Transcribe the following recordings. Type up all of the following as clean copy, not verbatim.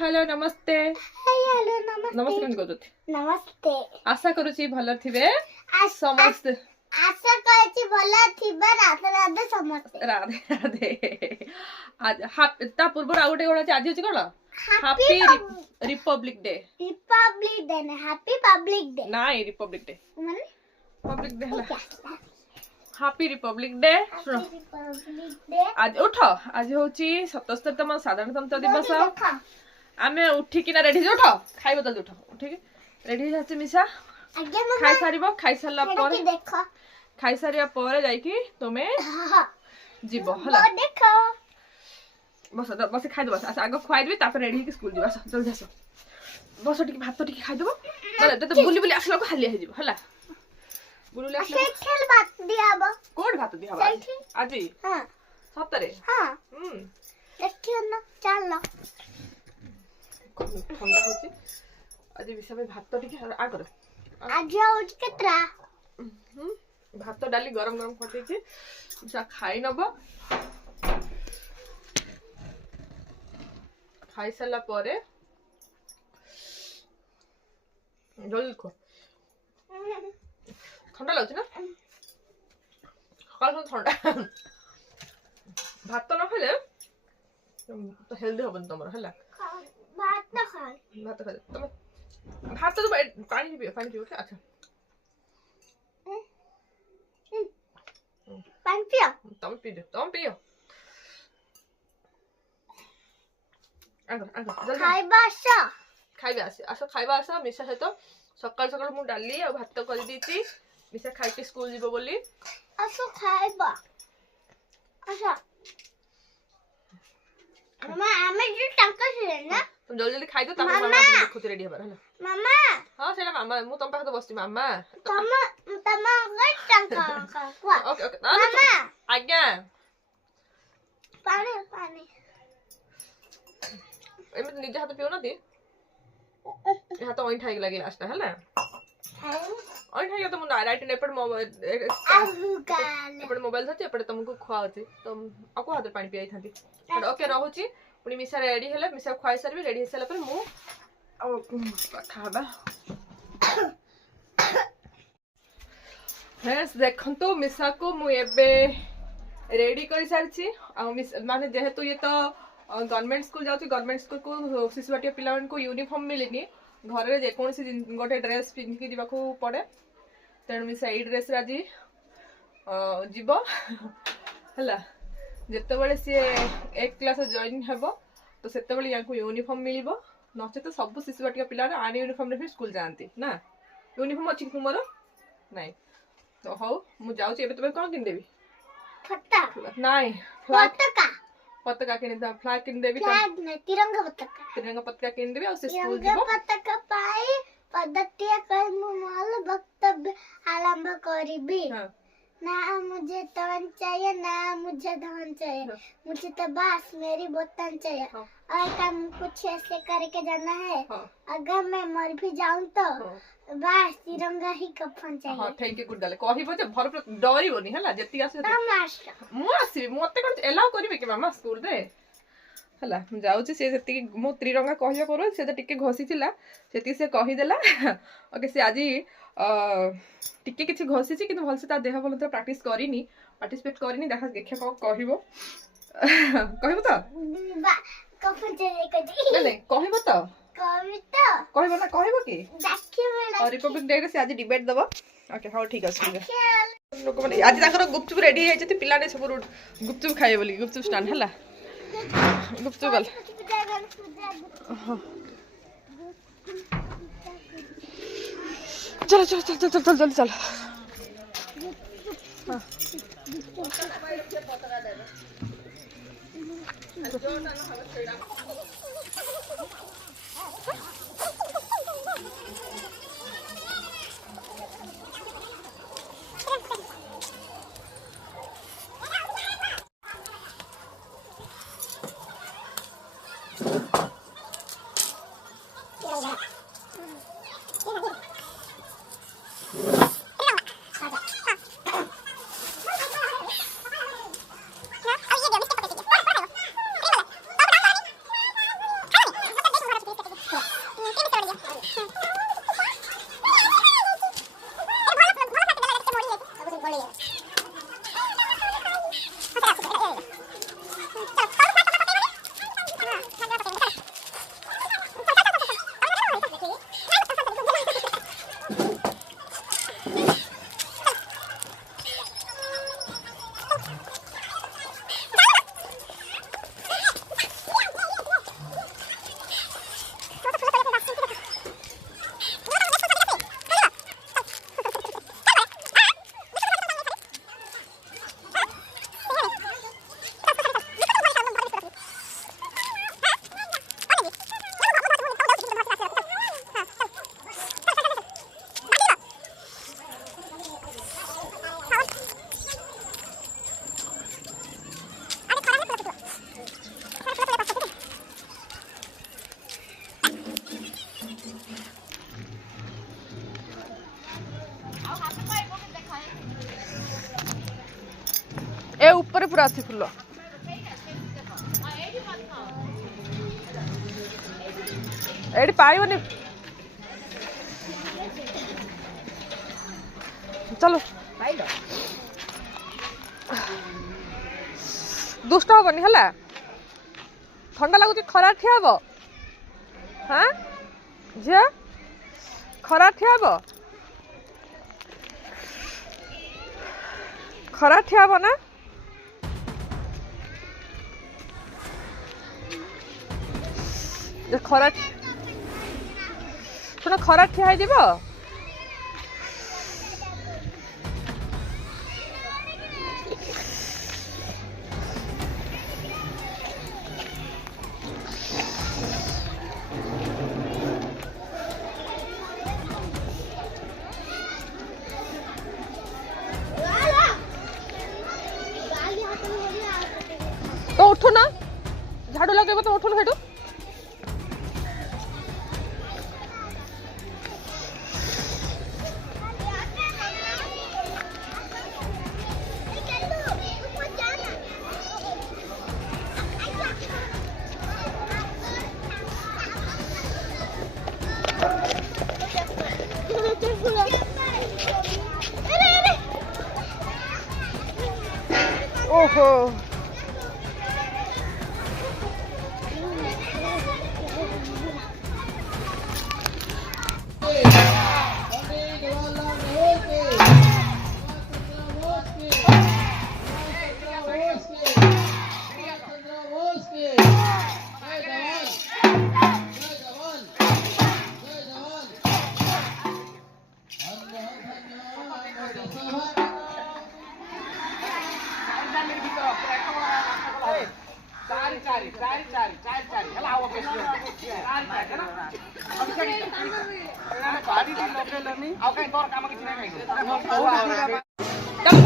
Hello नमस्ते hello नमस्ते नमस्ते करूथि नमस्ते आशा करूची भल थिबे समस्त आशा करछि भल थिबे राधे राधे समस्त राधे राधे आज ता पूर्व आ गोटे गोटे आज होची कोन हैप्पी रिपब्लिक डे ना हैप्पी पब्लिक डे नाइ रिपब्लिक डे माने पब्लिक डे हला हैप्पी रिपब्लिक डे सुनो रिपब्लिक डे आज उठ आज होची 77तम साधारणतंत्र दिवस आमे उठी किना रेडी उठ खाइबो जल्दी उठ उठी रेडी जाचे मिसा आगे मम्मा खाइ सारिबो खाइ सारला पर देखो खाइ सारिया पर जाई कि तमे जीवो हला देखो बस बस खाइ दबस आगो खुआइ दिबे तापर रेडी के स्कूल जीवा जल्दी आसो बस टिक भात टिक खाइ दबो त बुली बुली आसला को खाली हे जीवो हला बुली बुली आसला खेल भात दियाबो कोड भात दियाबो आजी हां सतरे हां देखियो ना चलो ठंडा होची आज विषय में भात टिक आ कर आज होच केत्रा भात डाली गरम गरम फटे छी जा खाइ नबो खाइ साला परे जल्दी खो ठंडा लागछ ना काल ठंडा भात न खाले तो हेल्दी होबन तमर हला भात न खा भात खा तुम भात तो पानी पियो क्या अच्छा पानी पियो तुम पियो आगर जल्दी खाइबा आस खाइबा आस मिसा सहित सकाल सकाल मु डाली आ भात कर दीची मिसा खाइ के स्कूल जीवो बोली आसो खाइबा अच्छा मामा हमें जो टंका से ना तुम जल्दी जल्दी खाइ दो तापर मामा देखो रेडी हबार हला मामा हां सेला मामा मु तुम पाख तो बसती मामा तमा अगर टंका का ओके ओके मामा आज्ञा पानी एमे निजे हाथ पियो ना दी हाथ ओइन ठाई लगे लास्ट हला ओइन ठाई तो मु राइट एपड़ मोबाइल एपड़ मोबाइल धति एपड़ तुमको खुआउती तुम आको हाथ पानी पियाई थांती ओके रहउची पुनी मिसा रेडी हला मिसा खुआई सरबी रेडी हेसला पर मु खाबा फ्रेंड्स देखंतु मिसा को मु एबे रेडी करि सारछि आ माने जेहेतु ये तो गवर्नमेंट स्कूल जाउछि गवर्नमेंट स्कूल को शिशुवाटिया पिलावन को यूनिफॉर्म मिलेनी घर रे जे कोनसी गोटे ड्रेस पिन के दिबा को पड़े तेन मिसा ई ड्रेस राजी जीवो हला जत्ते बेले से एक क्लास जॉइन हेबो तो सेते बेले याको यूनिफॉर्म मिलिबो नचे तो सब शिशुवाटिया पिला आन यूनिफॉर्म रे फिर स्कूल जानती ना यूनिफॉर्म अछि तुमरो नाही तो हो मु जाउछि एबे तबे कोन किन देबी फट्टा नाही पताका किन दे फ्लैग किन देबी फ्लैग नहीं तिरंगा पताका किन देबी और से स्कूल तिरंगा जीवो पताका पाई पद्धतिया कर मुमाल वक्तव्य आरंभ करिबी हां ना मुझे तवन चाहिए ना मुझे धन चाहिए मुझे तो बस मेरी बोतल चाहिए और काम कुछ ऐसे करके जाना है अगर मैं मर भी जाऊं तो बस तिरंगा ही कफन चाहिए हां थैंक यू गुड डाले कहिबो जे भर डरिबोनी हला जति आसे मु आसी मते कोन एलाउ करिवे कि मामा स्कूल रे हला जाउची से जति मो त्रिरंगा कहियो करो से त टिके घोसी थिला सेति से कहि देला ओके से आजी टिके किछि घोसी छि किंतु भलसे ता देह भल तो प्रैक्टिस करिनी पार्टिसिपेट करिनी देखा को कहिबो कहिबो त कफन चाहिए कदी नहीं कहिबो त कहिबो ना कहिबो की देखिए और रिपब्लिक डे रे से आज डिबेट दबो ओके हां ठीक अछि लोक माने आज ताकर गुपचुप रेडी हे जति पिला ने सब गुपचुप खाए बोली गुपचुप स्टार्ट हला गुपचुप गल चलो चलो चलो चलो चलो चलो ଚାରିଆଡେ ପୁରା ଅଛି ଫୁଲ। ଏଇଠି ପାଇବନି। चलो दुष्ट हेनी है ठंडा लगुच खरा ठिया हे हाँ झील खरा ठिया हे खरा ठिया हे ना खरा शुण खरा ठिया हो तो उठू ना झाड़ू लगे तो उठू ना सेठू ओहो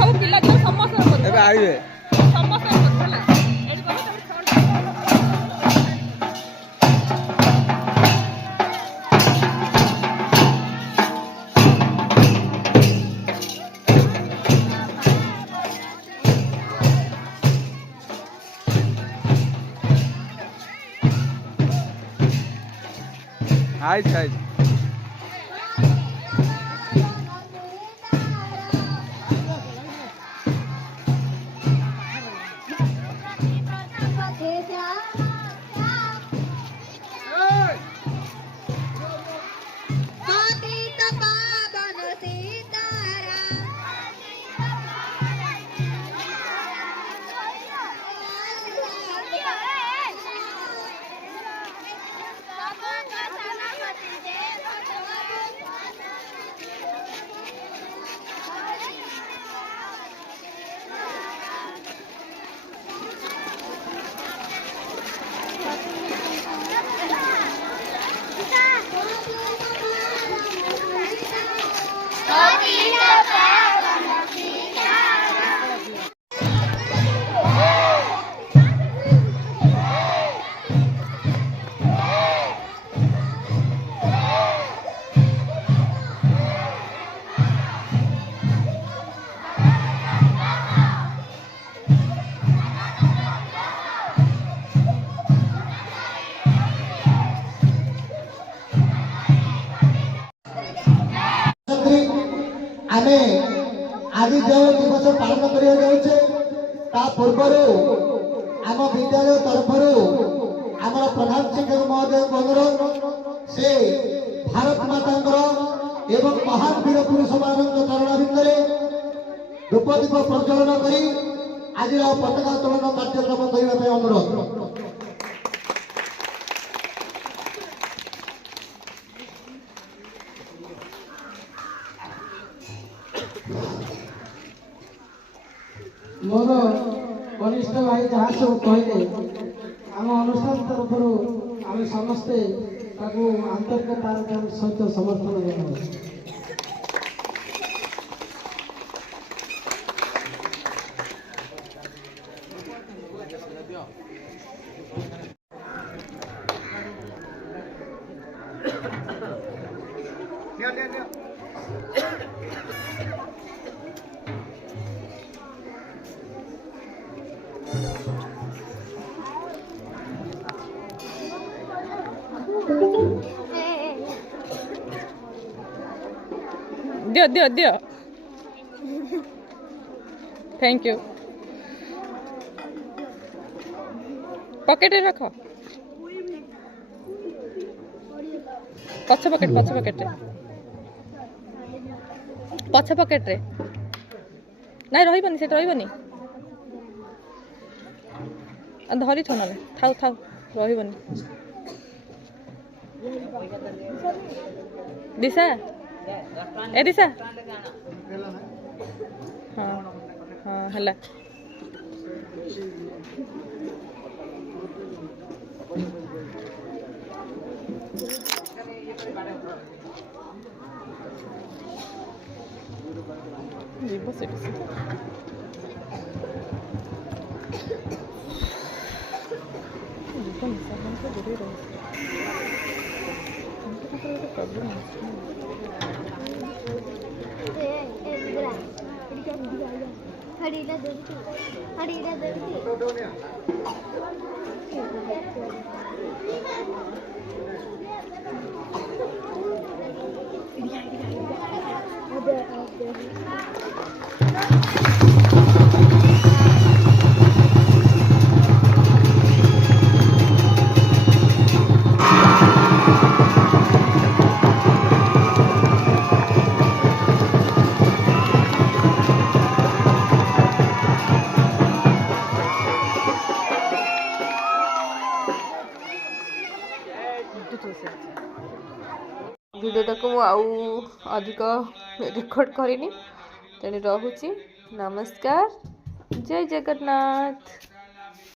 सब पिला समस्त आइए आइज आमे आज जो दिवस पालन कर पूर्वर आम विद्यालय तरफ आम प्रधान शिक्षक महोदय अनुरोध से भारत माता एवं महान वीर पुरुष मान चरण भितर धूपदीप प्रज्वलन कर आज पताका उत्तोलन कार्यक्रम करने अनुरोध। मोर कनिष्ठ भाई जहाँ सब कहले आम अनुष्ठान तरफ आम समस्ते आंतरिकतार सहित समर्थन जनाऊ। दियो दियो दियो थैंक यू पॉकेट रख पछ पॉकेट रे नहीं रही से रही धरी थो ना थाउ थाउ रही दिशा ए दिशा हाँ हाँ हला जीव से भिडियोटा को आउ अधिक रेकर्ड करनी तेणु रोचे नमस्कार जय जगन्नाथ।